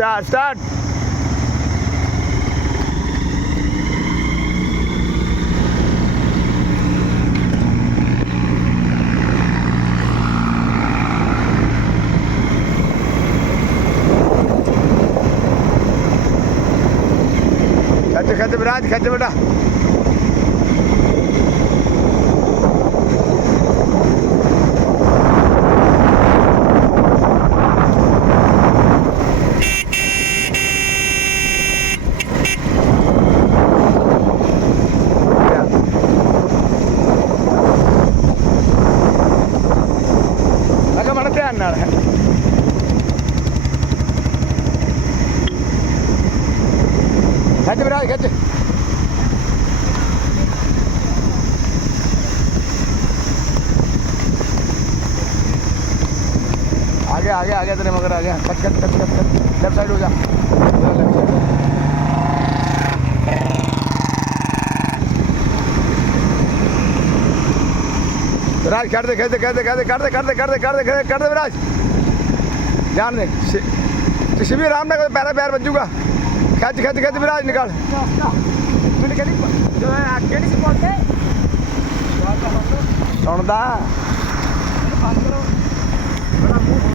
start start खच खच विराज खच बेटा ध्यान नाल खच विराज खच आगे आगे आगे तेरे मगर आ गया खच खच खच खच लेफ्ट साइड हो जा लेफ्ट साइड विराज कर दे कर दे कर दे कर दे कर दे कर दे कर दे कर दे कर दे विराज ध्यान दे शिवी आराम ना पैरा पैर बजूगा खच खच खच विराज निकाल सुनदा